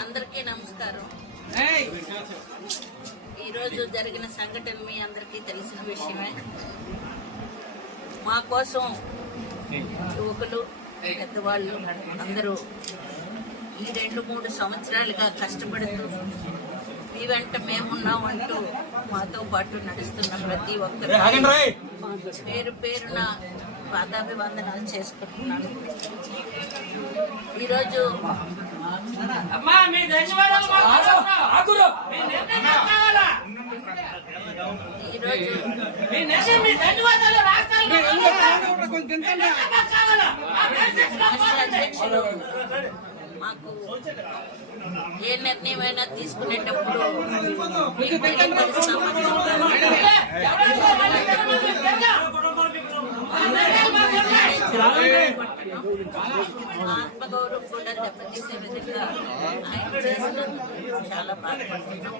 అందరికీ నమస్కారం. ఈరోజు జరిగిన సంఘటన మీ అందరికీ తెలిసిన విషయమే. మా కోసం యువకులు పెద్దవాళ్ళు అందరూ ఈ రెండు మూడు సంవత్సరాలుగా కష్టపడుతూ మీ వెంట మేమున్నాం అంటూ మాతో పాటు నడుస్తున్న ప్రతి ఒక్కరు. పేరు పేరున పాదాభివందనాలు చేసుకుంటున్నాను. ఈరోజు అమ్మా మీ ధన్యవాదాలు మాకు అవసరం. ఆత్మగౌరవం కూడా దెబ్బతీసే విధంగా ఆయన చేసినందుకు చాలా బాధపడుతున్నాం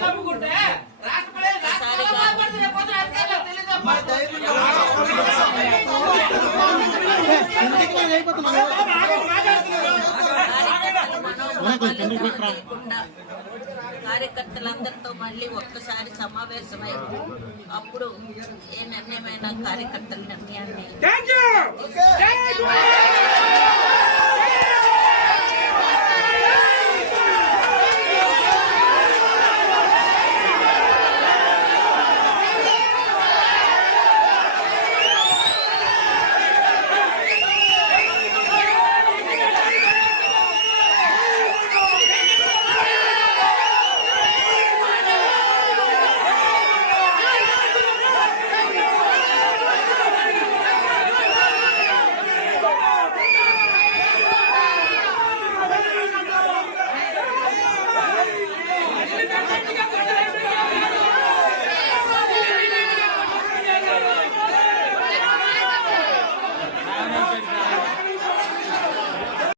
తప్పుకుంటే లేకుండా కార్యకర్తలందరితో మళ్ళీ ఒక్కసారి సమావేశమై అప్పుడు ఏ నిర్ణయమైన కార్యకర్తల నిర్ణయాన్ని